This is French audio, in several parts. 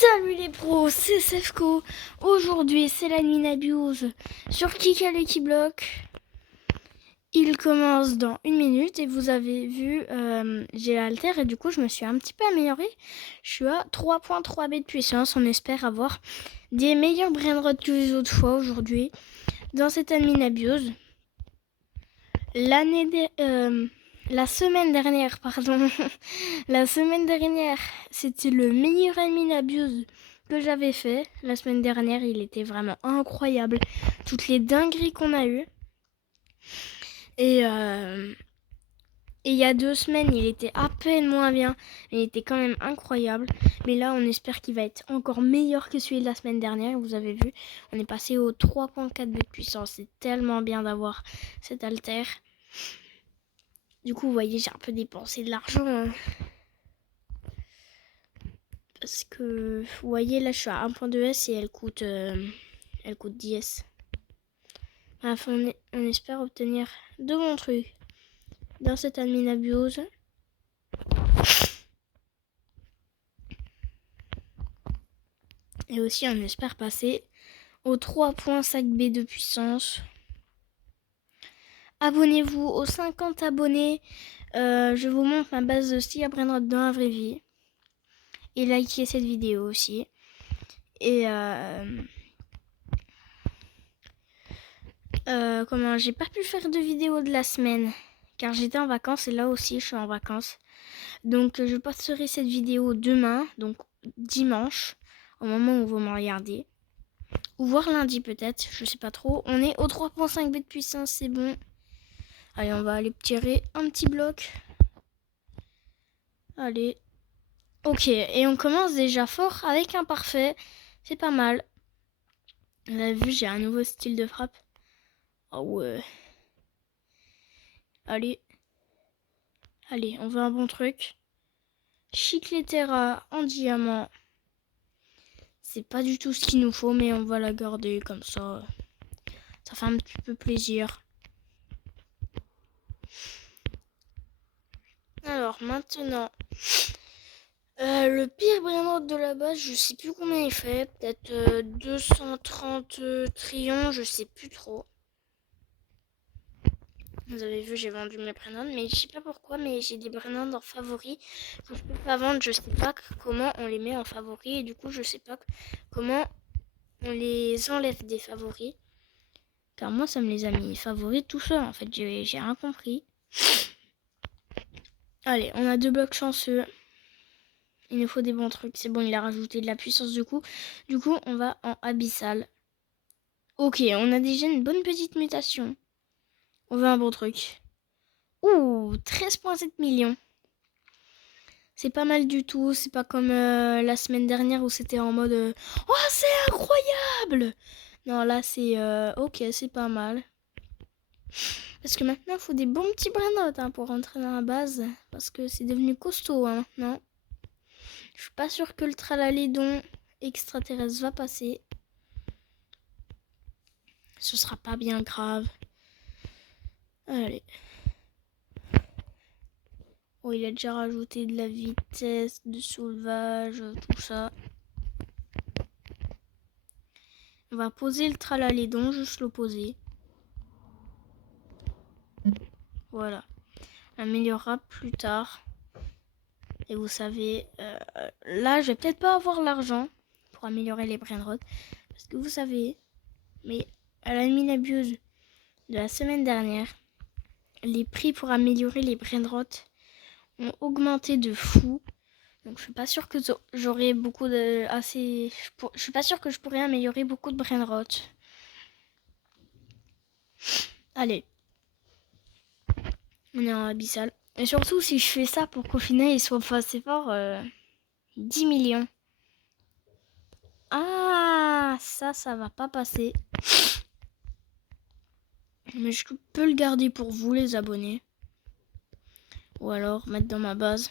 Salut les pros, c'est Sefco. Aujourd'hui, c'est l'admin abuse sur Kika Lucky Block. Il commence dans 1 minute et vous avez vu, j'ai l'alter et du coup, je me suis un petit peu améliorée. Je suis à 3.3 B de puissance. On espère avoir des meilleurs brainrots que les autres fois aujourd'hui dans cette admin abuse. La semaine dernière, la semaine dernière, c'était le meilleur admin abuse que j'avais fait. La semaine dernière, il était vraiment incroyable. Toutes les dingueries qu'on a eues. Et il y a 2 semaines, il était à peine moins bien. Mais il était quand même incroyable. Mais là, on espère qu'il va être encore meilleur que celui de la semaine dernière. Vous avez vu, on est passé au 3.4 de puissance. C'est tellement bien d'avoir cet alter. Du coup, vous voyez, j'ai un peu dépensé de l'argent. Parce que, vous voyez, là, je suis à 1.2 S et elle coûte 10 S. Enfin, on espère obtenir de bons trucs dans cette admin abuse. Et aussi, on espère passer au 3.5 B de puissance. Abonnez-vous aux 50 abonnés. Je vous montre ma base de style à prendre dans la vraie vie. Et likez cette vidéo aussi. Et j'ai pas pu faire de vidéo de la semaine car j'étais en vacances et là aussi je suis en vacances. Donc je posterai cette vidéo demain, donc dimanche, au moment où vous me regardez. Ou voir lundi peut-être, je sais pas trop. On est au 3.5 B de puissance, c'est bon. Allez, on va aller tirer un petit bloc. Allez. Ok, et on commence déjà fort avec un parfait. C'est pas mal. Vous avez vu, j'ai un nouveau style de frappe. Oh ouais. Allez. Allez, on veut un bon truc. Chicletera en diamant. C'est pas du tout ce qu'il nous faut, mais on va la garder comme ça. Ça fait un petit peu plaisir. Alors maintenant, le pire brainrot de la base, je sais plus combien il fait. Peut-être 230 trillions, je sais plus trop. Vous avez vu, j'ai vendu mes brainrots, mais je sais pas pourquoi, mais j'ai des brainrots en favoris que je peux pas vendre. Je sais pas comment on les met en favoris et du coup, je sais pas comment on les enlève des favoris. Car moi, ça me les a mis favoris tout seul. En fait, j'ai rien compris. Allez, on a 2 blocs chanceux. Il nous faut des bons trucs. C'est bon, il a rajouté de la puissance du coup. Du coup, on va en abyssal. Ok, on a déjà une bonne petite mutation. On veut un bon truc. Ouh, 13.7 millions. C'est pas mal du tout. C'est pas comme la semaine dernière où c'était en mode oh, c'est incroyable. Non, là, c'est ok, c'est pas mal. Parce que maintenant, il faut des bons petits brainrots pour rentrer dans la base. Parce que c'est devenu costaud maintenant. Je suis pas sûre que le tralalédon extraterrestre va passer. Ce sera pas bien grave. Allez. Oh, il a déjà rajouté de la vitesse, de soulevage, tout ça. On va poser le tralalédon, juste le poser. Voilà. On améliorera plus tard. Et vous savez, là, je vais peut-être pas avoir l'argent pour améliorer les brainrots. Parce que vous savez, mais à la mine abuse de la semaine dernière, les prix pour améliorer les brainrots ont augmenté de fou. Donc je suis pas sûre que j'aurai beaucoup de assez. Je suis pas sûre que je pourrais améliorer beaucoup de brainrots. Allez, on est en abyssal. Et surtout si je fais ça pour qu'au final il soit pas assez fort, 10 millions. Ah, ça va pas passer. Mais je peux le garder pour vous les abonnés. Ou alors mettre dans ma base.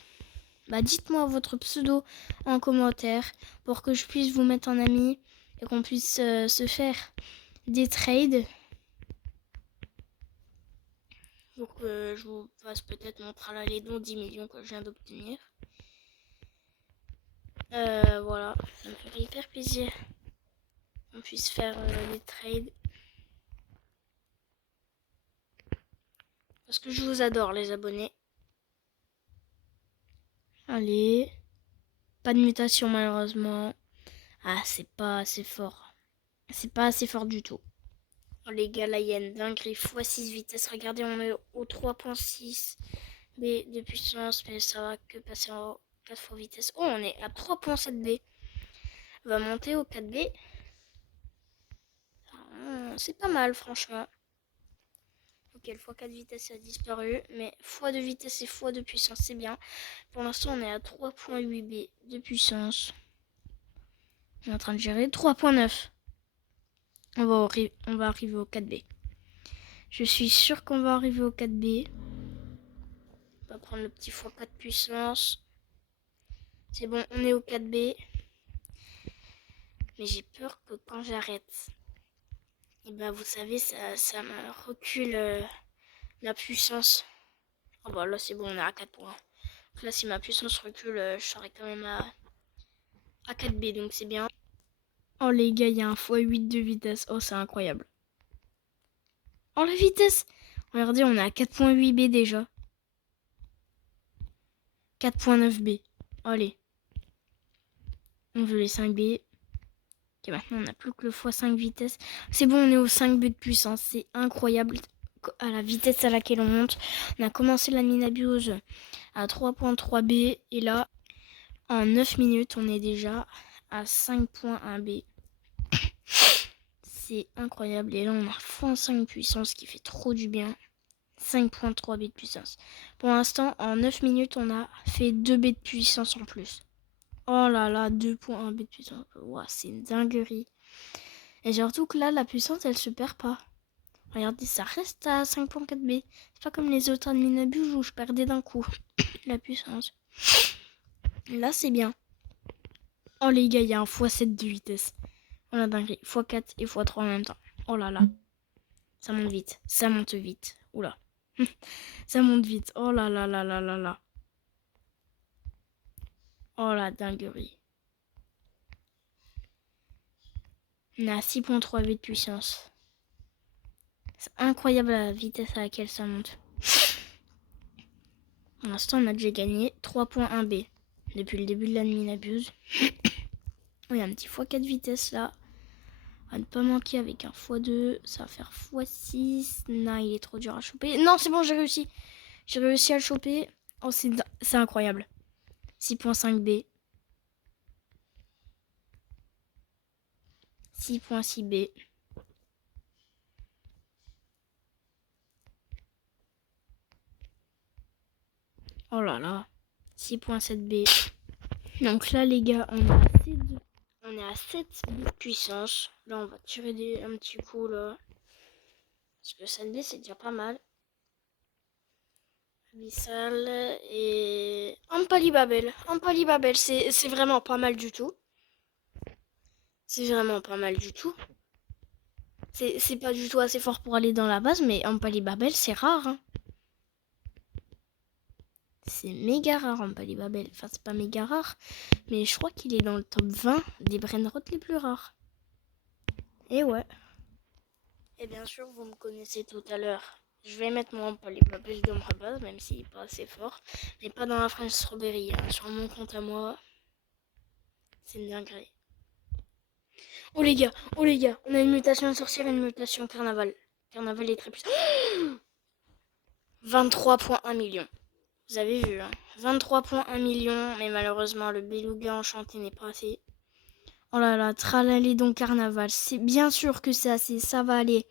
Bah dites-moi votre pseudo en commentaire pour que je puisse vous mettre en ami et qu'on puisse se faire des trades. Donc je vous fasse peut-être mon tralalédon 10 millions que je viens d'obtenir. Voilà, ça me fait ferait hyper plaisir qu'on puisse faire des trades. Parce que je vous adore les abonnés. Allez. Pas de mutation malheureusement. Ah, c'est pas assez fort. C'est pas assez fort du tout. Oh, les gars, là, il y a une dinguerie. x6 vitesse. Regardez, on est au 3.6 B de puissance. Mais ça va que passer en 4 fois vitesse. Oh, on est à 3.7 B. On va monter au 4 B. C'est pas mal, franchement. Ok, le x4 vitesse a disparu. Mais x de vitesse et x de puissance, c'est bien. Pour l'instant, on est à 3.8 B de puissance. On est en train de gérer 3.9. On va arriver au 4B. Je suis sûr qu'on va arriver au 4B. On va prendre le petit x4 puissance. C'est bon, on est au 4B. Mais j'ai peur que quand j'arrête, et ben vous savez, ça me recule la puissance. Oh bah là c'est bon, on est à 4 points. Donc là si ma puissance recule, je serai quand même à 4B, donc c'est bien. Oh les gars, il y a un x8 de vitesse. Oh c'est incroyable. Oh la vitesse! Regardez, on est à 4.8 B déjà. 4.9 B. Allez. On veut les 5 B. Ok, maintenant on n'a plus que le x5 vitesse. C'est bon, on est au 5 B de puissance. C'est incroyable à la vitesse à laquelle on monte. On a commencé la Minabuse à 3.3 B. Et là, en 9 minutes, on est déjà à 5.1 B. C'est incroyable. Et là, on a x5 puissance qui fait trop du bien. 5.3 B de puissance. Pour l'instant, en 9 minutes, on a fait 2 B de puissance en plus. Oh là là, 2.1 B de puissance. Wow, c'est une dinguerie. Et surtout que là, la puissance, elle se perd pas. Regardez, ça reste à 5.4 B. C'est pas comme les autres Minabuse où je perdais d'un coup la puissance. Là, c'est bien. Oh les gars, il y a un x7 de vitesse. Oh la dinguerie. x4 et x3 en même temps. Oh là là. Ça monte vite. Ça monte vite. Oula. Ça monte vite. Oh là là là là là là. Oh la dinguerie. On est à 6.3 B de puissance. C'est incroyable la vitesse à laquelle ça monte. Pour l'instant, on a déjà gagné 3.1 B depuis le début de la Minabuse. Il y a un petit x4 vitesse là. À ne pas manquer avec un x2. Ça va faire x6. Non, il est trop dur à choper. Non, c'est bon, j'ai réussi. J'ai réussi à le choper. Oh, c'est incroyable. 6.5 B. 6.6 B. Oh là là. 6.7 B. Donc là, les gars, on est à 7 B de puissance. Là, on va tirer un petit coup là. Parce que 7 B, c'est déjà pas mal. Abyssal et Ampalibabel. Ampalibabel, c'est vraiment pas mal du tout. C'est vraiment pas mal du tout. C'est pas du tout assez fort pour aller dans la base, mais Ampalibabel, c'est rare. Hein. C'est méga rare, Ampalibabel. Enfin, c'est pas méga rare, mais je crois qu'il est dans le top 20 des brainrot les plus rares. Et ouais. Et bien sûr, vous me connaissez tout à l'heure. Je vais mettre mon Ampalibabel dans ma base, même s'il n'est pas assez fort. Mais pas dans la French Strawberry. Hein. Sur mon compte à moi, c'est une dinguerie. Oh les gars, on a une mutation sorcière et une mutation carnaval. Carnaval est très puissant. 23.1 millions. Vous avez vu, hein. 23.1 millions, mais malheureusement le beluga enchanté n'est pas assez. Oh là là, tralali donc carnaval. C'est bien sûr que c'est assez. Ça va aller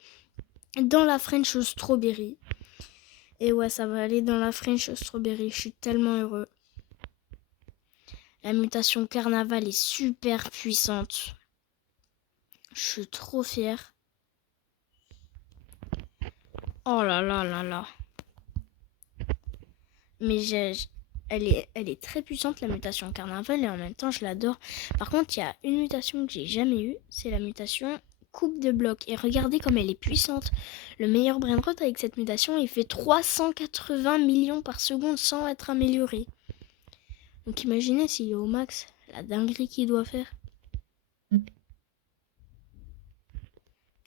dans la French Strawberry. Et ouais, ça va aller dans la French Strawberry. Je suis tellement heureux. La mutation carnaval est super puissante. Je suis trop fière. Oh là là là là. Mais elle est très puissante, la mutation carnaval, et en même temps je l'adore. Par contre, il y a une mutation que j'ai jamais eue, c'est la mutation coupe de bloc. Et regardez comme elle est puissante. Le meilleur brainrot avec cette mutation, il fait 380 millions par seconde sans être amélioré. Donc imaginez s'il est au max, la dinguerie qu'il doit faire. Ok,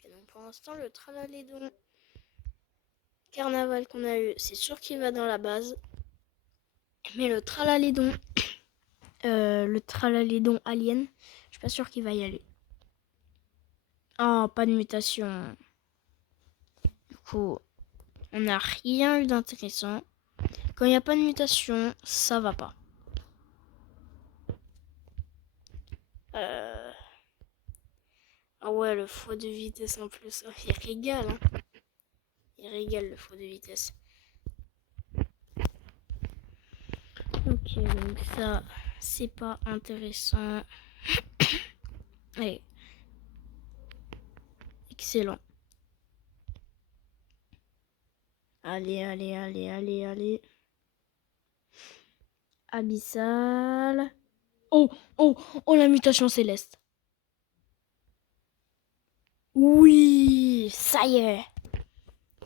donc pour l'instant, le Tralalédon Carnaval qu'on a eu, c'est sûr qu'il va dans la base. Mais le Tralalédon Alien, je suis pas sûr qu'il va y aller. Oh, pas de mutation. Du coup, on n'a rien eu d'intéressant. Quand il n'y a pas de mutation, ça va pas. Ah ouais, le faux de vitesse en plus. Oh, il régale, hein. Il régale le faux de vitesse. Ok, donc ça, c'est pas intéressant. Allez. Excellent. Allez, allez, allez, allez, allez. Abyssal. Oh, oh, oh, la mutation céleste. Oui, ça y est.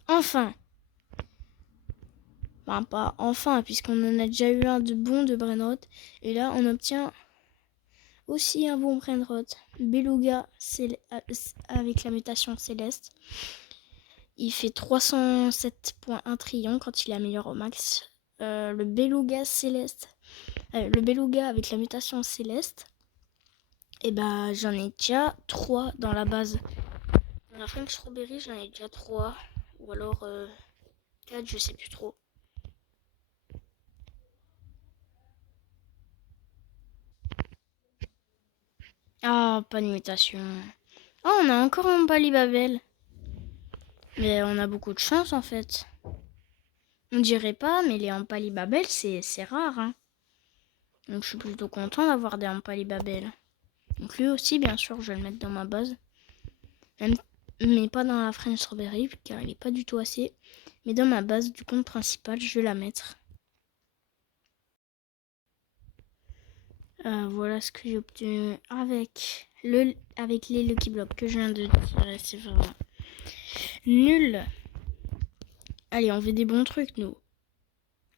Enfin. Enfin, pas enfin, puisqu'on en a déjà eu un de bon de Brainrot. Et là, on obtient aussi un bon Brainrot. Beluga avec la mutation céleste. Il fait 307.1 trillions quand il améliore au max. Le Beluga céleste. Le Beluga avec la mutation céleste. Et bah, j'en ai déjà 3 dans la base. Dans la French Strawberry, j'en ai déjà 3. Ou alors 4, je sais plus trop. Ah, pas de mutation. Oh, on a encore un Palibabel. Mais on a beaucoup de chance en fait. On dirait pas, mais les Ampalibabel, c'est rare. Hein. Donc je suis plutôt content d'avoir des Ampalibabel. Donc lui aussi, bien sûr, je vais le mettre dans ma base. Même, mais pas dans la French Strawberry, car il est pas du tout assez. Mais dans ma base du compte principal, je vais la mettre. Voilà ce que j'ai obtenu avec les Lucky Blocks que je viens de tirer. C'est vraiment nul. Allez, on fait des bons trucs, nous.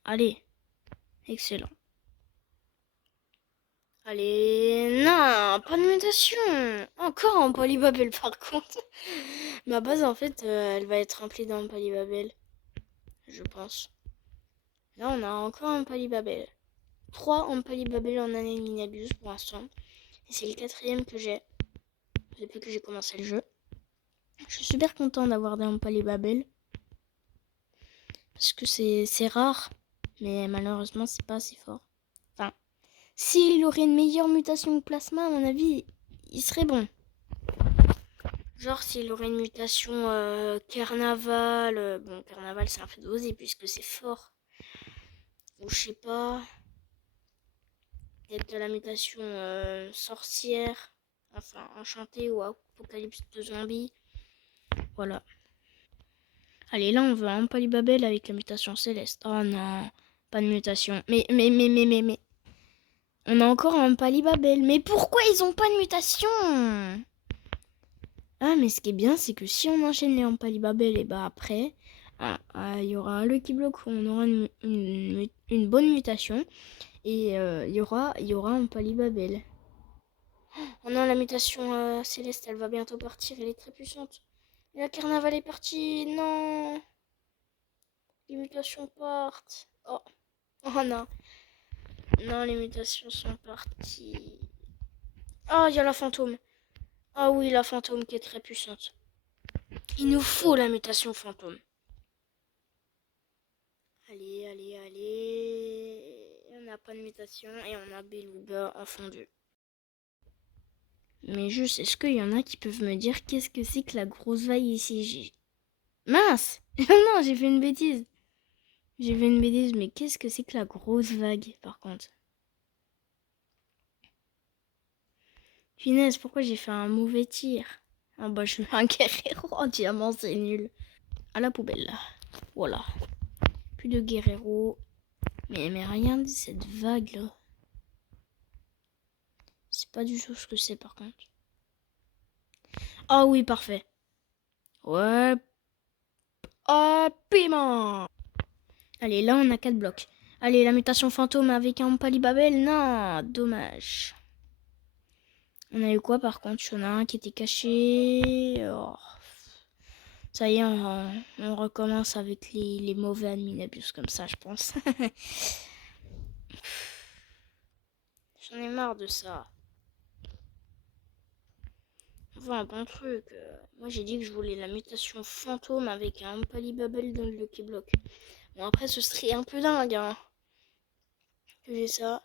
Allez, excellent. Allez, non, pas de mutation. Encore en Polybabel par contre. Ma base en fait, elle va être remplie d'un Polybabel. Je pense. Là, on a encore un Polybabel. 3 en Polybabel en année Miniabuse pour l'instant. Et c'est le 4e que j'ai depuis que j'ai commencé le jeu. Je suis super content d'avoir des Polybabel. Parce que c'est rare. Mais malheureusement, c'est pas assez fort. Enfin, s'il aurait une meilleure mutation que Plasma, à mon avis, il serait bon. Genre s'il aurait une mutation carnaval. Bon, carnaval c'est un peu dosé puisque c'est fort. Ou je sais pas. Peut-être de la mutation sorcière. Enfin, enchantée ou apocalypse de zombies. Voilà. Allez, là on veut un Polybabel avec la mutation céleste. Oh non, pas de mutation. Mais. On a encore un Polybabel. Mais pourquoi ils ont pas de mutation? Ah, mais ce qui est bien, c'est que si on enchaîne les Empalibabel, et bah après, il y aura un Lucky Block où on aura une bonne mutation. Et il y aura un Palibabel. Oh non, la mutation céleste, elle va bientôt partir. Elle est très puissante. Et la carnaval est partie. Non. Les mutations partent. Oh. Oh non. Non, les mutations sont parties. Oh, il y a la fantôme. Ah oui, la fantôme qui est très puissante. Il nous faut la mutation fantôme. Allez, allez, allez. On n'a pas de mutation et on a Beluga en fondu. Mais juste, est-ce qu'il y en a qui peuvent me dire qu'est-ce que c'est que la grosse vague ici? Mince. Non, j'ai fait une bêtise. J'ai fait une bêtise, mais qu'est-ce que c'est que la grosse vague, par contre? Finesse, pourquoi j'ai fait un mauvais tir? Ah bah, je suis un guerrero en diamant, c'est nul. À la poubelle. Voilà. Plus de guerrero. Mais rien de cette vague là. C'est pas du tout ce que c'est par contre. Ah oui, parfait. Ouais. Ah, paiement. Allez, là on a 4 blocs. Allez, la mutation fantôme avec un Palibabel. Non, dommage. On a eu quoi par contre? Il y en a un qui était caché. Oh. Ça y est, on recommence avec les mauvais adminabius comme ça, je pense. J'en ai marre de ça. Enfin, un bon truc. Moi, j'ai dit que je voulais la mutation fantôme avec un Palibabel dans le Lucky Block. Bon, après, ce serait un peu dingue, hein, que j'ai ça.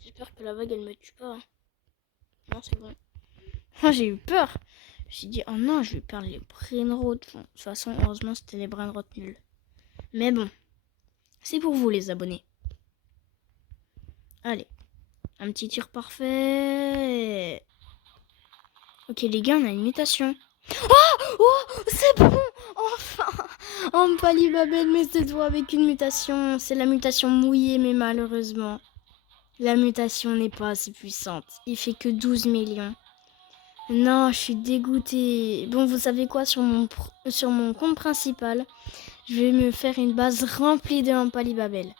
J'espère que la vague, elle me tue pas. Hein. Non, c'est bon. J'ai eu peur. Je me suis dit, oh non, je vais perdre les brainrots. De toute façon, heureusement, c'était les brainrots nuls. Mais bon, c'est pour vous, les abonnés. Allez, un petit tir parfait. Ok, les gars, on a une mutation. Oh, c'est bon. Enfin, en Palibabel, mais c'est toi avec une mutation. C'est la mutation mouillée, mais malheureusement, la mutation n'est pas assez puissante. Il fait que 12 millions. Non, je suis dégoûtée. Bon, vous savez quoi, sur mon compte principal, je vais me faire une base remplie de Palibabel.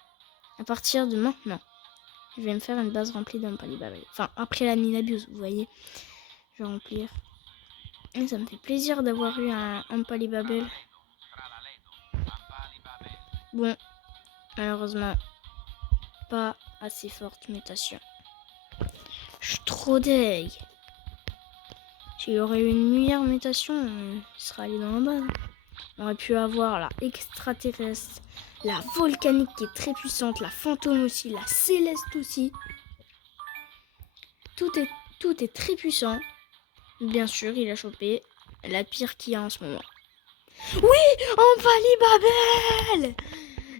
À partir de maintenant, je vais me faire une base remplie de Palibabel. Enfin, après la Minabuse, vous voyez. Je vais remplir. Et ça me fait plaisir d'avoir eu un Palibabel. Bon, malheureusement, pas assez forte mutation. Je suis trop deg. S'il aurait eu une meilleure mutation, il serait allé dans la base. On aurait pu avoir la extraterrestre, la volcanique qui est très puissante, la fantôme aussi, la céleste aussi. Tout est très puissant. Bien sûr, il a chopé la pire qu'il y a en ce moment. Oui, en Palibabel!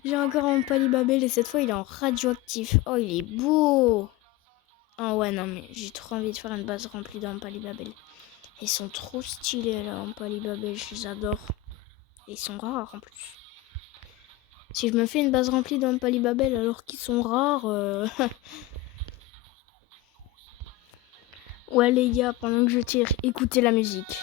J'ai encore un Palibabel et cette fois il est en radioactif. Oh, il est beau! Oh ouais, non mais j'ai trop envie de faire une base remplie d'un Palibabel. Ils sont trop stylés là en Palibabel, je les adore. Et ils sont rares en plus. Si je me fais une base remplie d'un Palibabel alors qu'ils sont rares... Ouais les gars, pendant que je tire, écoutez la musique.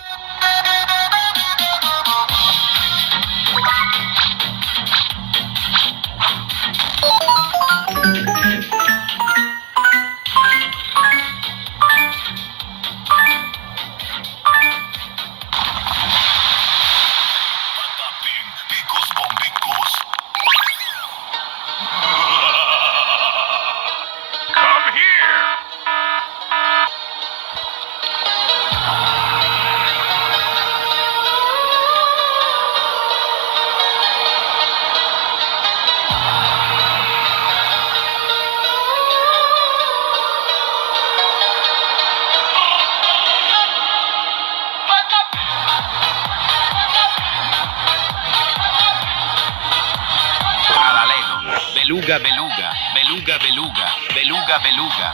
Beluga, beluga, beluga, beluga, beluga, beluga.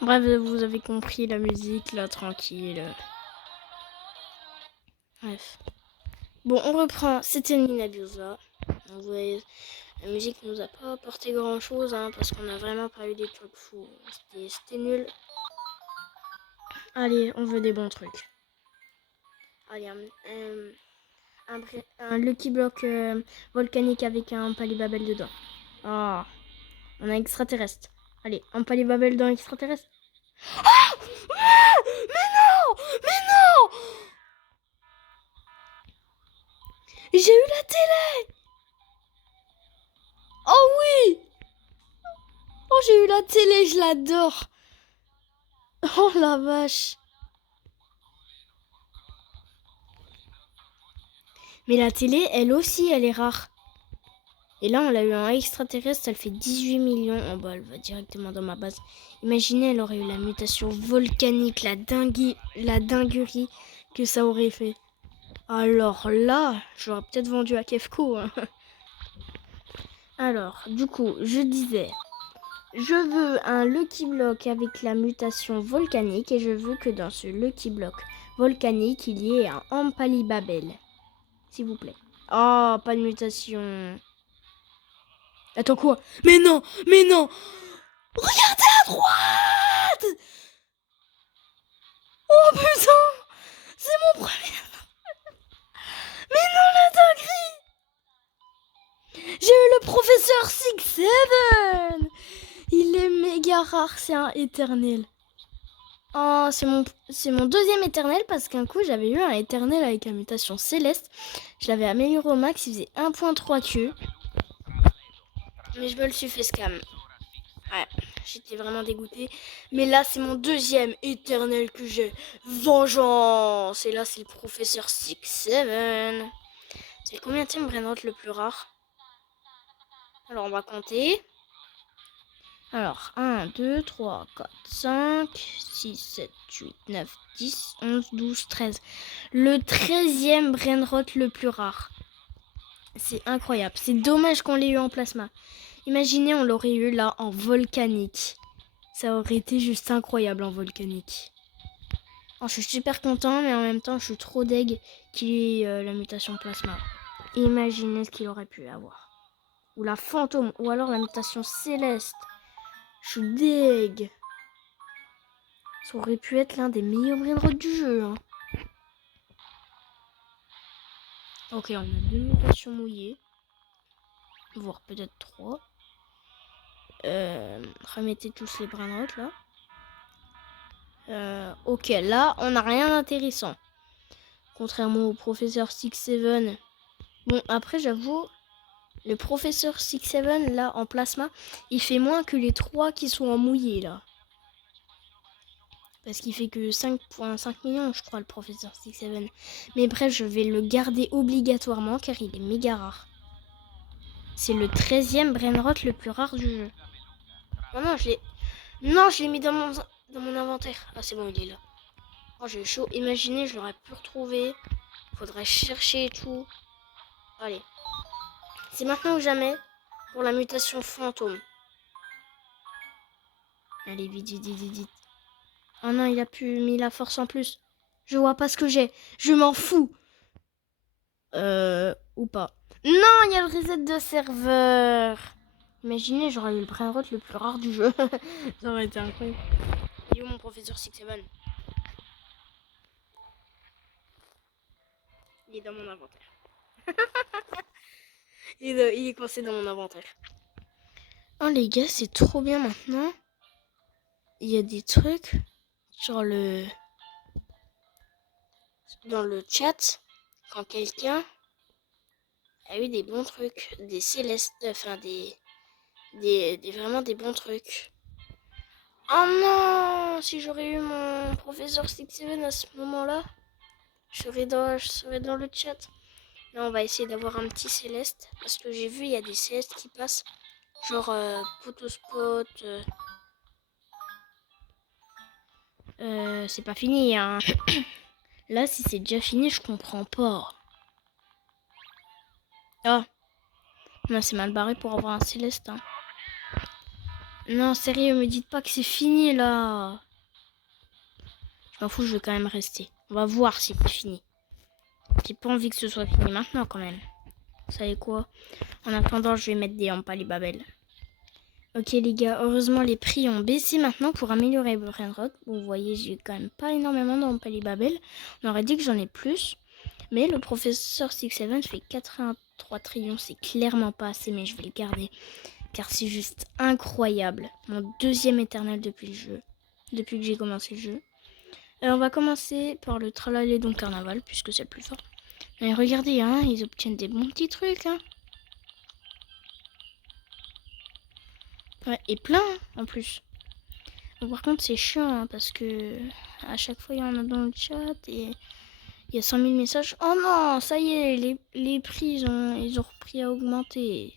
Bref, vous avez compris la musique, là, tranquille. Bref. Bon, on reprend. C'était une Minabuse, là. Vous voyez, la musique nous a pas apporté grand-chose, hein, parce qu'on a vraiment pas eu des trucs fous. C'était nul. Allez, on veut des bons trucs. Allez, un Lucky Block volcanique avec un Palibabel dedans. Ah, on a extraterrestre. Allez, un Palibabel dans extraterrestre. Ah, mais non! Mais non! J'ai eu la télé! Oh oui! Oh, j'ai eu la télé, je l'adore! Oh la vache! Mais la télé, elle aussi, elle est rare. Et là, on l'a eu en extraterrestre, elle fait 18 millions. Oh bah, elle va directement dans ma base. Imaginez, elle aurait eu la mutation volcanique, la dinguerie que ça aurait fait. Alors là, j'aurais peut-être vendu à Kefko. Hein. Alors, du coup, je disais, je veux un Lucky Block avec la mutation volcanique et je veux que dans ce Lucky Block volcanique, il y ait un Ampalibabel. S'il vous plaît. Oh, pas de mutation. Attends quoi? Mais non! Mais non! Regardez à droite! Oh putain! C'est mon premier... Mais Six Seven. Il est méga rare, c'est un éternel. Oh, c'est mon deuxième éternel parce qu'un coup j'avais eu un éternel avec la mutation céleste. Je l'avais amélioré au max, il faisait 1.3 Q. Mais je me le suis fait scam. Ouais, j'étais vraiment dégoûtée. Mais là, c'est mon deuxième éternel que j'ai. Vengeance. Et là, c'est le professeur Six Seven. C'est le combienième Brainrot le plus rare? Alors, on va compter. Alors, 1, 2, 3, 4, 5, 6, 7, 8, 9, 10, 11, 12, 13. Le 13e Brainrot le plus rare. C'est incroyable. C'est dommage qu'on l'ait eu en plasma. Imaginez, on l'aurait eu là en volcanique. Ça aurait été juste incroyable en volcanique. Alors, je suis super content, mais en même temps, je suis trop deg qu'il ait la mutation plasma. Imaginez ce qu'il aurait pu avoir. Ou la fantôme, ou alors la mutation céleste. Je suis deg. Ça aurait pu être l'un des meilleurs brainrots du jeu. Hein. Ok, on a 2 mutations mouillées. Voire peut-être 3. Remettez tous les brainrots là. Ok, là, on n'a rien d'intéressant. Contrairement au professeur Six Seven. Bon, après, j'avoue, le professeur Six Seven, là, en plasma, il fait moins que les 3 qui sont en mouillé, là. Parce qu'il fait que 5.5 millions, je crois, le professeur Six Seven. Mais bref, je vais le garder obligatoirement, car il est méga rare. C'est le 13e Brainrot le plus rare du jeu. Oh non, je l'ai mis dans mon inventaire. Ah, c'est bon, il est là. Oh, j'ai chaud. Imaginez, je l'aurais pu retrouver. Faudrait chercher et tout. Allez. C'est maintenant ou jamais pour la mutation fantôme. Allez, vite, vite, vite, vite. Oh non, il a pu mis la force en plus. Je vois pas ce que j'ai. Je m'en fous. Ou pas. Non, il y a le reset de serveur. Imaginez, j'aurais eu le Brainrot le plus rare du jeu. Ça aurait été incroyable. Il est où mon professeur Six Seven? Il est dans mon inventaire. il est coincé dans mon inventaire. Oh les gars, c'est trop bien maintenant. Il y a des trucs sur dans le chat quand quelqu'un a eu des bons trucs, des célestes, enfin vraiment des bons trucs. Oh non, si j'aurais eu mon professeur Six Seven à ce moment-là, je serais dans le chat. Là, on va essayer d'avoir un petit céleste parce que j'ai vu il y a des célestes qui passent, genre Potospot. C'est pas fini, hein. Là, si c'est déjà fini, je comprends pas. Ah, non, c'est mal barré pour avoir un céleste. Hein. Non, sérieux, me dites pas que c'est fini là. Je m'en fous, je vais quand même rester. On va voir si c'est fini. J'ai pas envie que ce soit fini maintenant quand même. Vous savez quoi? En attendant, je vais mettre des Ampalibabel. Ok les gars, heureusement les prix ont baissé maintenant pour améliorer le Brainrot. Vous voyez, j'ai quand même pas énormément d'Ampalibabel. On aurait dit que j'en ai plus. Mais le professeur Six Seven fait 83 trillions. C'est clairement pas assez, mais je vais le garder. Car c'est juste incroyable. Mon deuxième éternel depuis le jeu. Depuis que j'ai commencé le jeu. On va commencer par le Tralalédon Carnaval, puisque c'est le plus fort. Mais regardez, hein, ils obtiennent des bons petits trucs. Hein. Ouais, et plein, hein, en plus. Donc, par contre, c'est chiant, hein, parce que à chaque fois, il y en a dans le chat et il y a 100 000 messages. Oh non, ça y est, les prix, ils ont repris à augmenter.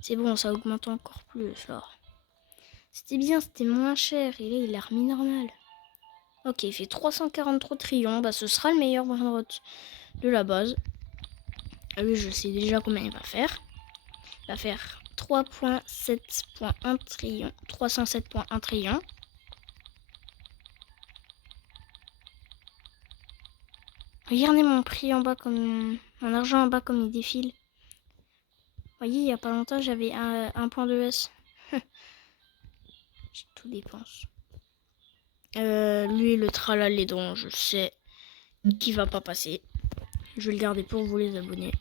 C'est bon, ça augmente encore plus, là. C'était bien, c'était moins cher. Et là, il a remis normal. Ok, il fait 343 trillions. Bah, ce sera le meilleur Brainrot de la base. Ah oui, je sais déjà combien il va faire. Il va faire 3.7.1 trillion. 307.1 trillions. Regardez mon prix en bas comme... Mon argent en bas comme il défile. Vous voyez, il n'y a pas longtemps, j'avais 1.2S. J'ai tout dépense. Lui, le Tralalédon, je sais qu'il va pas passer. Je vais le garder pour vous les abonnés.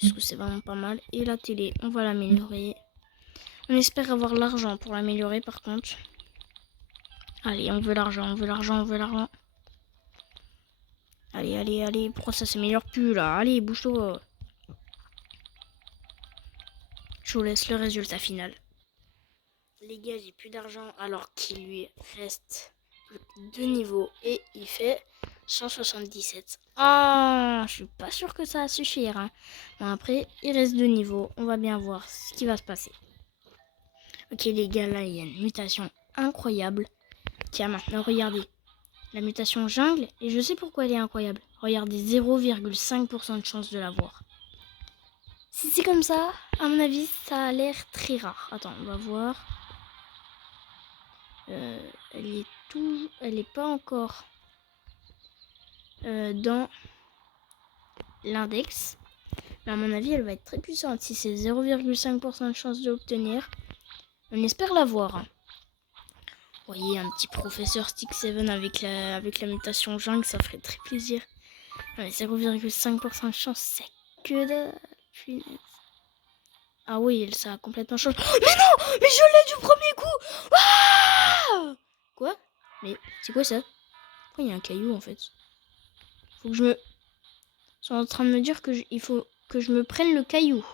Parce que c'est vraiment pas mal. Et la télé, on va l'améliorer. On espère avoir l'argent pour l'améliorer par contre. Allez, on veut l'argent, on veut l'argent, on veut l'argent. Allez, allez, allez. Pourquoi ça s'améliore plus là? Allez, bouge-toi. Je vous laisse le résultat final. Les gars, j'ai plus d'argent alors qu'il lui reste 2 niveaux et il fait 177. Ah, je suis pas sûre que ça va suffire. Hein. Bon, après, il reste 2 niveaux. On va bien voir ce qui va se passer. Ok les gars, là il y a une mutation incroyable. Tiens maintenant, regardez. La mutation jungle, et je sais pourquoi elle est incroyable. Regardez, 0,5% de chance de l'avoir. Si c'est comme ça, à mon avis, ça a l'air très rare. Attends, on va voir. Elle est pas encore dans l'index. Mais à mon avis, elle va être très puissante. Si c'est 0,5% de chance de l'obtenir, on espère l'avoir. Hein. Vous voyez, un petit professeur Stick 7 avec la mutation jungle, ça ferait très plaisir. Mais 0,5% de chance, c'est que de... Punaise. Ah oui, ça a complètement changé. Oh, mais non! Mais je l'ai du premier coup! Ah! Quoi? Mais c'est quoi ça? Pourquoi il y a un caillou en fait? Faut que je me... Ils sont en train de me dire que il faut que je me prenne le caillou.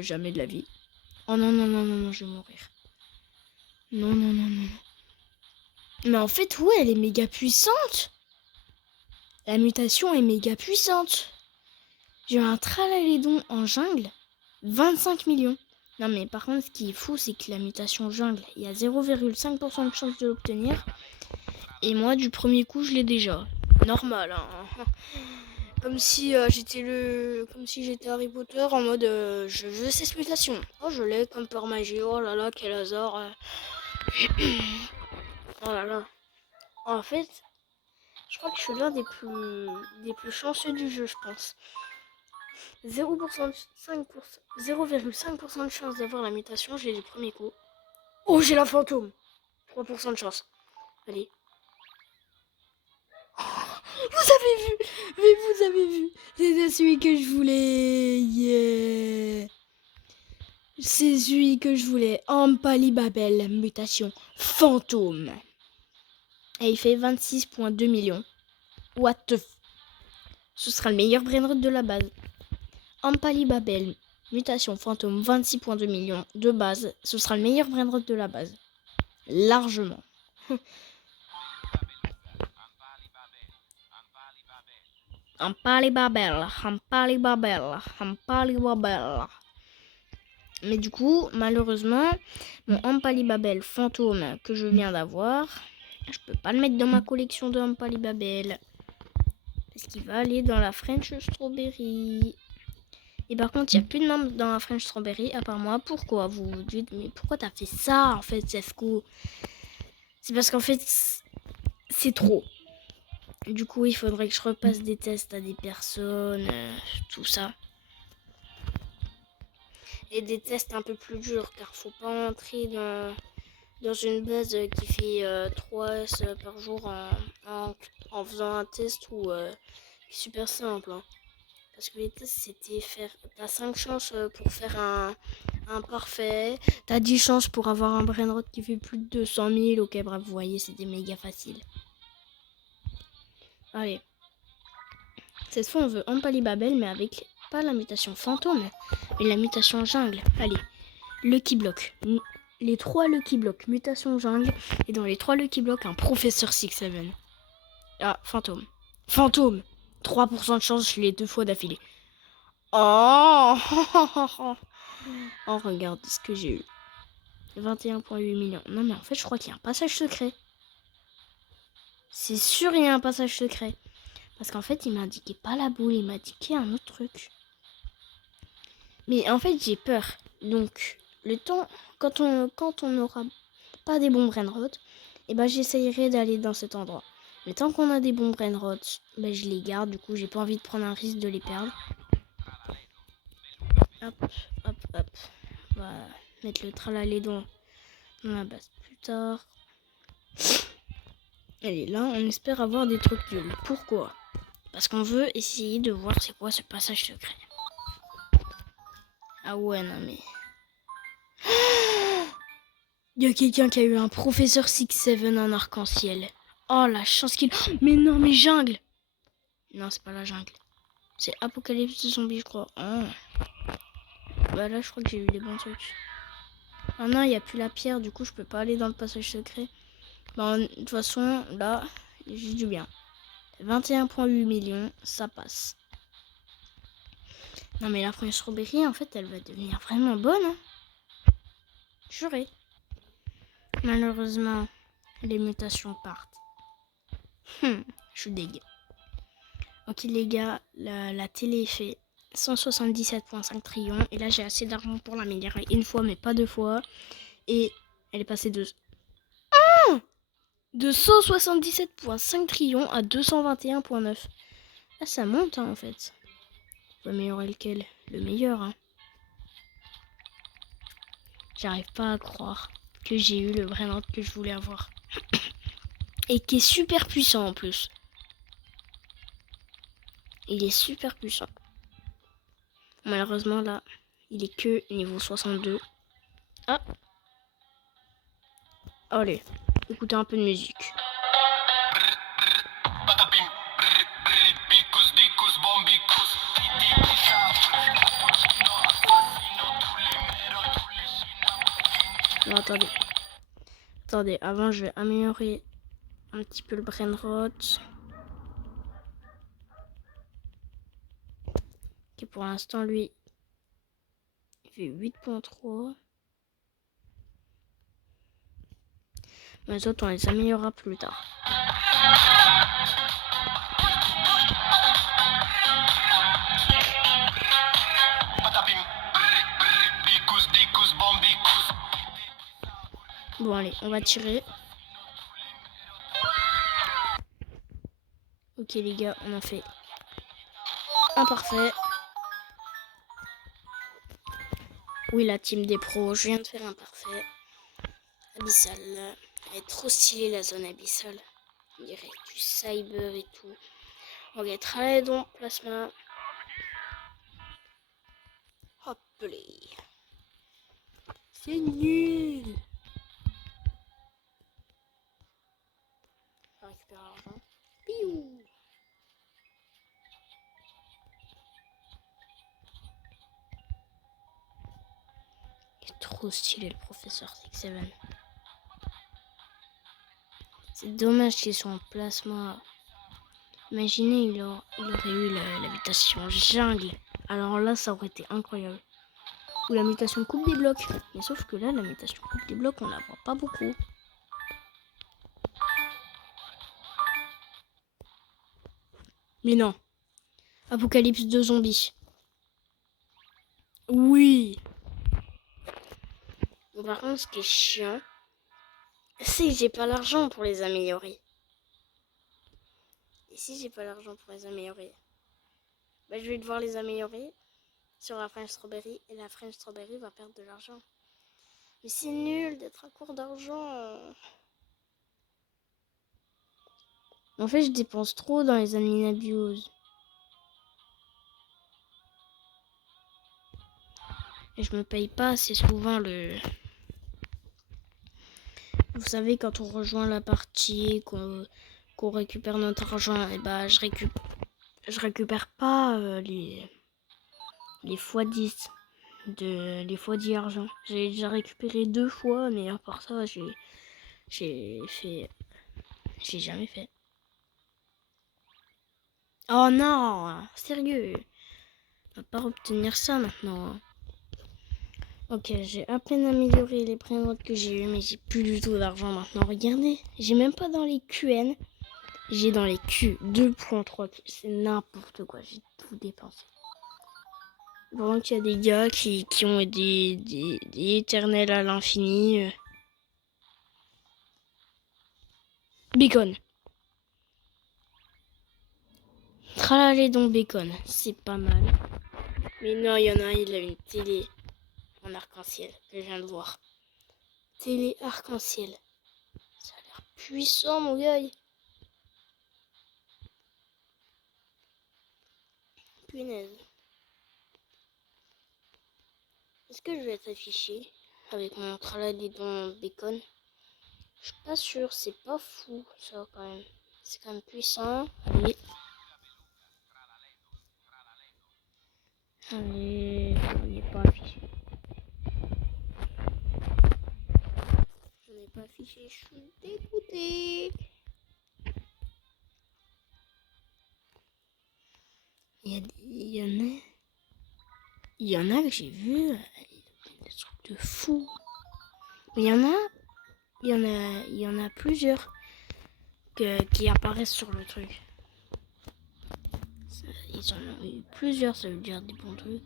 Jamais de la vie. Oh non, non, non, non, non, je vais mourir. Non, non, non, non. Mais en fait, ouais, elle est méga puissante. La mutation est méga puissante. J'ai un tralalédon en jungle. 25 millions. Non mais par contre ce qui est fou c'est que la mutation jungle, il y a 0,5% de chance de l'obtenir. Et moi du premier coup je l'ai déjà. Normal hein. Comme si j'étais Harry Potter en mode je veux cette mutation. Oh je l'ai comme par magie. Oh là là quel hasard. Oh là là. En fait, je crois que je suis l'un des plus chanceux du jeu je pense. 0,5% de chance d'avoir la mutation, j'ai du premier coup. Oh, j'ai la fantôme. 3% de chance. Allez. Oh, vous avez vu? Mais vous avez vu? C'est celui que je voulais. Yeah. C'est celui que je voulais. Ampalibabel, mutation fantôme. Et il fait 26,2 millions. What the f... Ce sera le meilleur brainrot de la base. Ampalibabel, mutation fantôme, 26,2 millions de base. Ce sera le meilleur brainrot de la base. Largement. Ampalibabel. Mais du coup, malheureusement, mon Ampalibabel fantôme que je viens d'avoir, je peux pas le mettre dans ma collection de Ampalibabel. Parce qu'il va aller dans la French Strawberry. Et par contre, il n'y a plus de membres dans la French Strawberry à part moi. Pourquoi? Vous vous dites, mais pourquoi t'as fait ça en fait, Sefko? C'est parce qu'en fait, c'est trop. Du coup, il faudrait que je repasse des tests à des personnes, tout ça. Et des tests un peu plus durs, car faut pas entrer dans une base qui fait 3 S par jour en faisant un test qui est super simple. Hein. Parce que les tests, c'était faire... T'as 5 chances pour faire un parfait. T'as 10 chances pour avoir un brainrot qui fait plus de 200 000. Ok, bref, vous voyez, c'était méga facile. Allez. Cette fois, on veut Ampalibabel, mais avec pas la mutation fantôme, mais la mutation jungle. Allez, Lucky Block. Les 3 Lucky Block, mutation jungle. Et dans les 3 Lucky Block, un professeur 6-7. Ah, fantôme. Fantôme 3% de chance, je l'ai 2 fois d'affilée. Oh oh, regarde ce que j'ai eu. 21,8 millions. Non, mais en fait, je crois qu'il y a un passage secret. C'est sûr, il y a un passage secret. Parce qu'en fait, il m'a indiqué pas la boule, il m'a indiqué un autre truc. Mais en fait, j'ai peur. Donc, le temps, quand on n'aura pas des bons brainrots, et ben j'essayerai d'aller dans cet endroit. Mais tant qu'on a des bons brainrots, ben je les garde. Du coup, j'ai pas envie de prendre un risque de les perdre. Hop, hop, hop. On va mettre le tralalédon dans la base plus tard. Allez, là, on espère avoir des trucs nuls. Pourquoi? Parce qu'on veut essayer de voir c'est quoi ce passage secret. Ah ouais, non mais... Il y a quelqu'un qui a eu un professeur 6-7 en arc-en-ciel. Oh, la chance qu'il... Mais non, mais jungle. Non, c'est pas la jungle. C'est Apocalypse de zombies, je crois. Oh. Bah là, je crois que j'ai eu des bons trucs. Ah non, il n'y a plus la pierre, du coup, je peux pas aller dans le passage secret. Bah, de toute façon, là, j'ai du bien. 21,8 millions, ça passe. Non, mais la première strawberry, en fait, elle va devenir vraiment bonne. Hein. Juré. Malheureusement, les mutations partent. Je suis dégueu. Ok, les gars, la télé fait 177,5 trillions. Et là, j'ai assez d'argent pour l'améliorer une fois, mais pas deux fois. Et elle est passée de 177,5 trillions à 221,9. Ah, ça monte, hein, en fait. Faut améliorer lequel? Le meilleur, hein. J'arrive pas à croire que j'ai eu le brain que je voulais avoir. Et qui est super puissant, en plus. Il est super puissant. Malheureusement, là, il est que niveau 62. Ah! Allez, écoutez un peu de musique. Non, attendez. Attendez, avant, je vais améliorer un petit peu le brain rot. Ok, pour l'instant, lui, il fait 8,3. Mais les autres, on les améliorera plus tard. Bon, allez, on va tirer. Ok, les gars, on en fait un parfait. Oui, la team des pros, je viens de faire un parfait. Abyssal, elle est trop stylée la zone abyssale. On dirait du cyber et tout. Ok, Traledon, plasma. Hop les. C'est nul. On va récupérer l'argent. Piou. Il est trop stylé le professeur 6-7. C'est dommage qu'ils soient en plasma. Imaginez, il aurait eu la mutation jungle. Alors là, ça aurait été incroyable. Ou la mutation coupe des blocs. Mais sauf que là, la mutation coupe des blocs, on la voit pas beaucoup. Mais non. Apocalypse de zombies. Oui. Bon, par contre, ce qui est chiant, c'est que j'ai pas l'argent pour les améliorer. Et si j'ai pas l'argent pour les améliorer, bah, je vais devoir les améliorer sur la French Strawberry. Et la French Strawberry va perdre de l'argent. Mais c'est nul d'être à court d'argent. En fait, je dépense trop dans les admin abuse. Et je me paye pas assez souvent le... Vous savez, quand on rejoint la partie, qu'on récupère notre argent, et bah je récupère pas les x10 les x10 argent. J'ai déjà récupéré 2 fois, mais à part ça, j'ai jamais fait. Oh non, sérieux, on va pas obtenir ça maintenant. Ok, j'ai à peine amélioré les prénotes que j'ai eu, mais j'ai plus du tout d'argent maintenant. Regardez, j'ai même pas dans les QN, j'ai dans les Q 2.3. C'est n'importe quoi, j'ai tout dépensé. Vraiment qu'il y a des gars qui ont des éternels à l'infini. Bacon. Tralalé donc bacon, c'est pas mal. Mais non, il y en a un, il a une télé en arc-en-ciel, je viens de voir. Télé arc-en-ciel. Ça a l'air puissant, mon gars. Punaise. Est-ce que je vais être affiché? avec mon tralala bacon. Je suis pas sûre, c'est pas fou ça quand même. C'est quand même puissant. Allez. Allez, il n'est pas affiché. Je n'ai pas affiché, je suis dégoûtée. Il y en a que j'ai vu, des trucs de fou. Il y en a plusieurs qui apparaissent sur le truc. Ils en ont eu plusieurs, ça veut dire des bons trucs.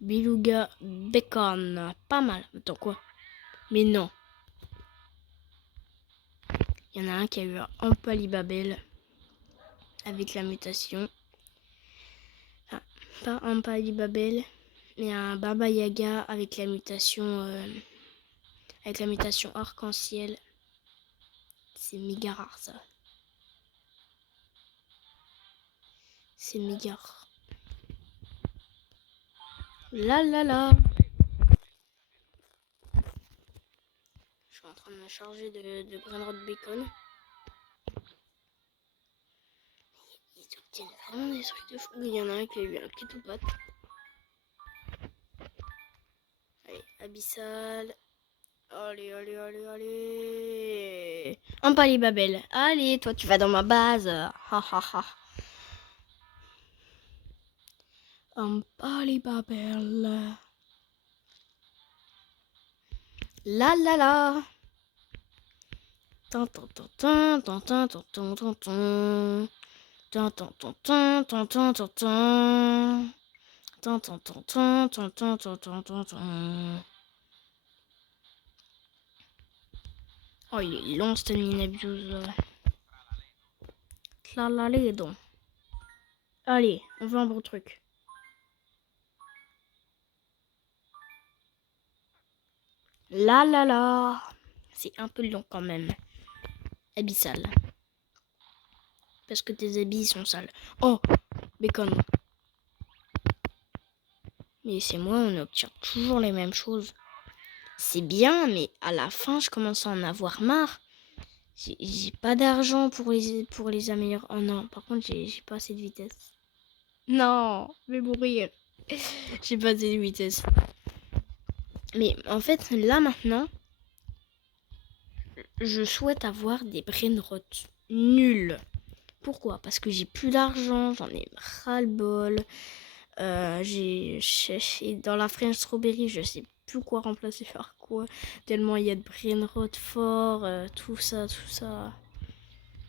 Beluga bacon, pas mal. Attends quoi? Mais non. Il y en a un qui a eu un palibabel avec la mutation. Enfin, pas un palibabel, mais un baba yaga avec la mutation arc-en-ciel. C'est méga rare ça. C'est méga rare. La la la. Je suis en train de me charger de brainrot bacon. Ils obtiennent vraiment des trucs de fou. Il y en a un qui a eu un kétopat. Allez, abyssal. Allez, allez, allez, allez. Un palibabel. Allez, toi tu vas dans ma base. Ha ha ha. Un palibabel. La la la. Tan tan tan tan tan tan tan tan tan tan. Tan tan tan tan tan tan tan tan. Tan tan tan tan tan tan tan tan tan tan. Oh, il est long, Stamina Abuse. Tlalaledo. Allez, on veut un bon truc. La la la. C'est un peu long quand même. Abyssal. Parce que tes habits sont sales. Oh, bacon. Mais c'est moi, on obtient toujours les mêmes choses. C'est bien, mais à la fin, je commence à en avoir marre. J'ai pas d'argent pour les améliorer. Oh non, par contre, j'ai pas assez de vitesse. Non, je vais mourir. J'ai pas assez de vitesse. Mais en fait, là maintenant, je souhaite avoir des brainrots nuls. Pourquoi? Parce que j'ai plus d'argent, j'en ai ras-le-bol. Dans la French Strawberry, je sais plus quoi remplacer par quoi. Tellement il y a de brainrot forts, tout ça.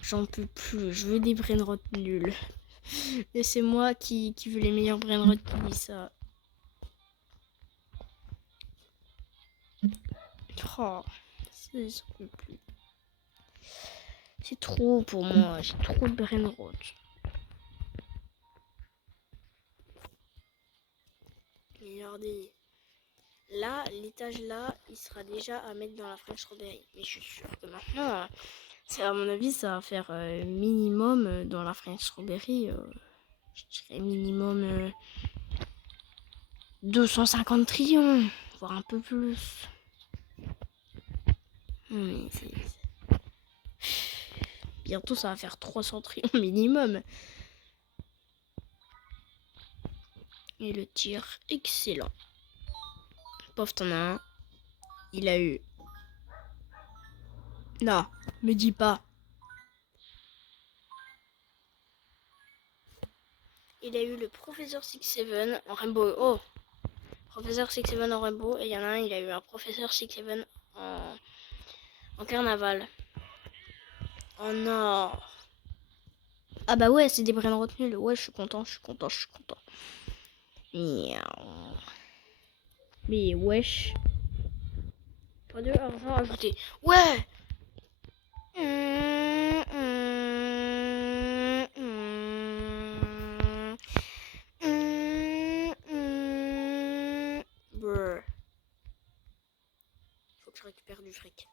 J'en peux plus, je veux des brainrots nuls. Et c'est moi qui veux les meilleurs brainrots qui dit ça. Oh, ça peut plus. C'est trop pour moi, j'ai trop de brainrot. Regardez. Là, l'étage là, il sera déjà à mettre dans la French Strawberry. Mais je suis sûre que maintenant, à mon avis, ça va faire minimum dans la French Strawberry. Je dirais minimum 250 trillions, voire un peu plus. Mais bientôt, ça va faire 300 trillions minimum. Et le tir, excellent. Pauvre, t'en as un. Il a eu... Non, me dis pas. Il a eu le professeur 6-7 en Rainbow. Oh, professeur 6-7 en Rainbow. Et il y en a un, il a eu un professeur 6-7 en carnaval. Oh non. Ah bah ouais, c'est des brainrot nuls. Ouais, je suis content. Miaou. Mais wesh. Pas de argent ajouté. Ouais. Brr. Faut que je récupère du fric.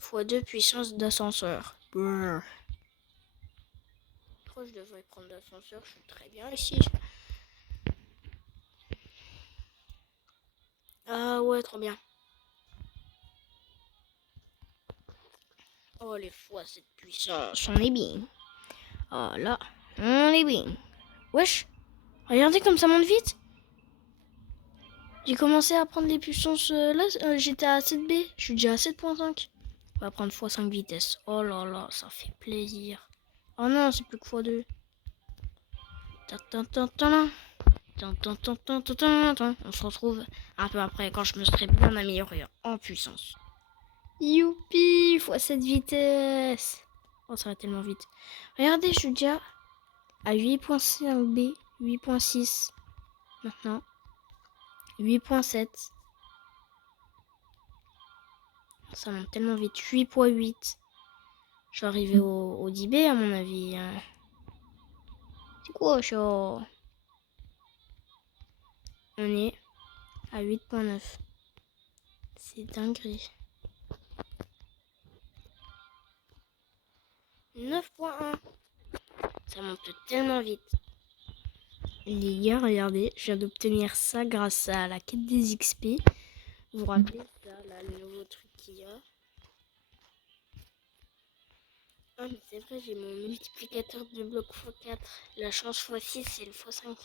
x2 puissance d'ascenseur. Brr. Pourquoi je devrais prendre l'ascenseur? Je suis très bien ici. Ah ouais. Ouais, trop bien. Oh, les fois cette puissance, on est bien. Oh là, on est bien. Wesh, regardez comme ça monte vite. J'ai commencé à prendre les puissances là, j'étais à 7B, je suis déjà à 7.5. On va prendre x5 vitesse. Oh là là, ça fait plaisir. Oh non, c'est plus que x2. On se retrouve un peu après quand je me serai bien amélioré en puissance. Youpi, x7 vitesse. Oh, ça va tellement vite. Regardez, je suis déjà à 8.5B, 8.6. Maintenant, 8.7. Ça monte tellement vite. 8.8. Je vais arriver au 10B à mon avis. C'est quoi ça? On est à 8.9. C'est dinguerie. 9.1. Ça monte tellement vite. Les gars, regardez, je viens d'obtenir ça grâce à la quête des XP. Vous vous rappelez ça, là, le nouveau truc qu'il y a. Ah, mais c'est vrai, j'ai mon multiplicateur de blocs x4. La chance x6, c'est le x5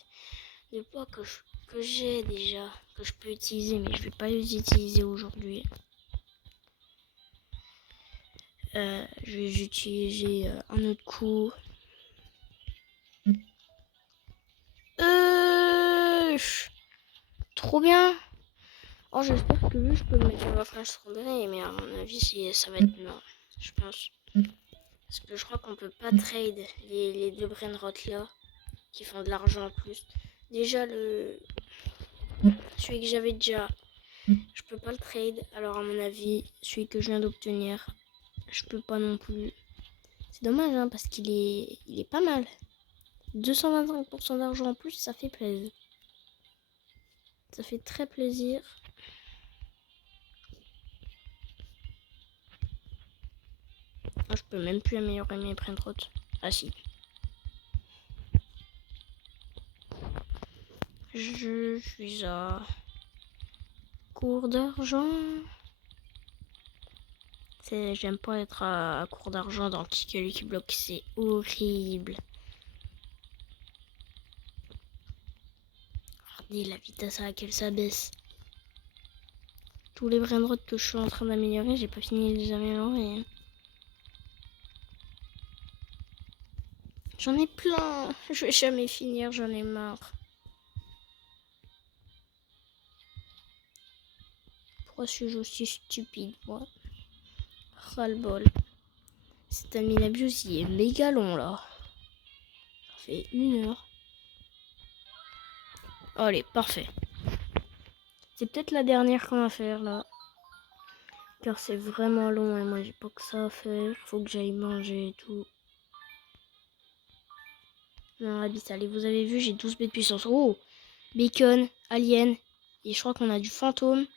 de blocs que j'ai déjà, que je peux utiliser, mais je vais pas les utiliser aujourd'hui. Je vais les utiliser un autre coup. Trop bien. Oh, j'espère que lui, je peux le mettre à ma flash strawberry, mais à mon avis, ça va être non, je pense. Parce que je crois qu'on peut pas trade les deux brainrot là, qui font de l'argent en plus. Déjà, celui que j'avais déjà, je peux pas le trade. Alors, à mon avis, celui que je viens d'obtenir, je peux pas non plus. C'est dommage, hein, parce qu'il est pas mal. 225% d'argent en plus, ça fait plaisir. Ça fait très plaisir. Ah, je peux même plus améliorer mes brainrot. Ah si. Je suis à court d'argent. J'aime pas être à court d'argent dans Kick Lucky Block, c'est horrible. Regardez la vitesse à laquelle ça baisse. Tous les brainrots que je suis en train d'améliorer, j'ai pas fini de les améliorer. J'en ai plein. Je vais jamais finir, j'en ai marre. Pourquoi suis-je aussi stupide, moi? Ras-le-bol. Cet ami Labius, il est méga long, là. Ça fait 1 heure. Oh, allez, parfait. C'est peut-être la dernière qu'on va faire, là. Car c'est vraiment long et moi, j'ai pas que ça à faire. Faut que j'aille manger et tout. Non, abyssal. Et vous avez vu, j'ai 12 B de puissance. Oh! Bacon, alien. Et je crois qu'on a du fantôme.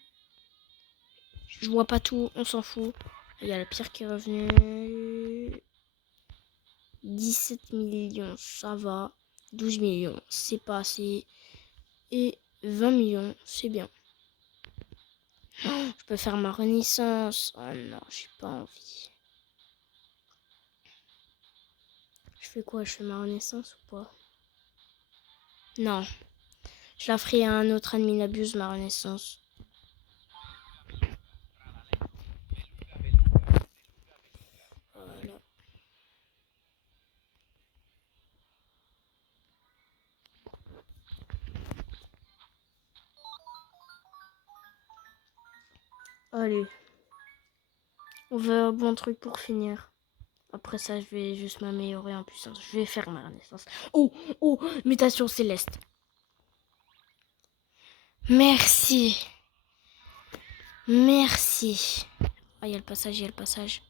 Je vois pas tout, on s'en fout. Il y a la pierre qui est revenue. 17 millions, ça va. 12 millions, c'est pas assez. Et 20 millions, c'est bien. Oh, je peux faire ma renaissance. Oh non, j'ai pas envie. Je fais quoi? Je fais ma renaissance ou pas? Non. Je la ferai à un autre admin abuse, ma renaissance. Voilà. Allez. On veut un bon truc pour finir. Après ça, je vais juste m'améliorer en puissance. Je vais faire ma renaissance. Oh, oh, mutation céleste. Merci. Merci. Ah, il y a le passage, il y a le passage.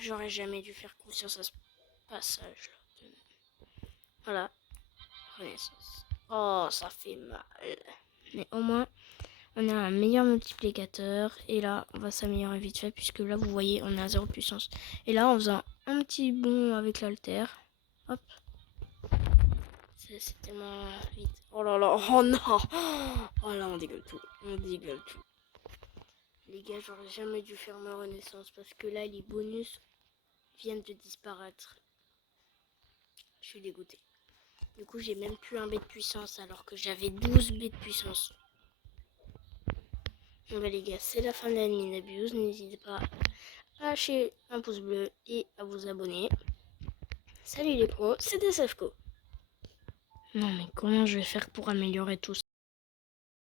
J'aurais jamais dû faire confiance à ce passage. Voilà. Renaissance. Oh, ça fait mal. Mais au moins, on a un meilleur multiplicateur. Et là, on va s'améliorer vite fait. Puisque là, vous voyez, on est à 0 puissance. Et là, en faisant un petit bond avec l'altère. Hop. C'est tellement vite. Oh là là, oh non. Oh là, on dégueule tout. On dégueule tout. Les gars, j'aurais jamais dû faire ma renaissance parce que là, les bonus viennent de disparaître. Je suis dégoûtée. Du coup, j'ai même plus un B de puissance alors que j'avais 12 B de puissance. Bon bah les gars, c'est la fin de la mine abuse. N'hésitez pas à lâcher un pouce bleu et à vous abonner. Salut les pros, c'était Safco. Non mais comment je vais faire pour améliorer tout ça?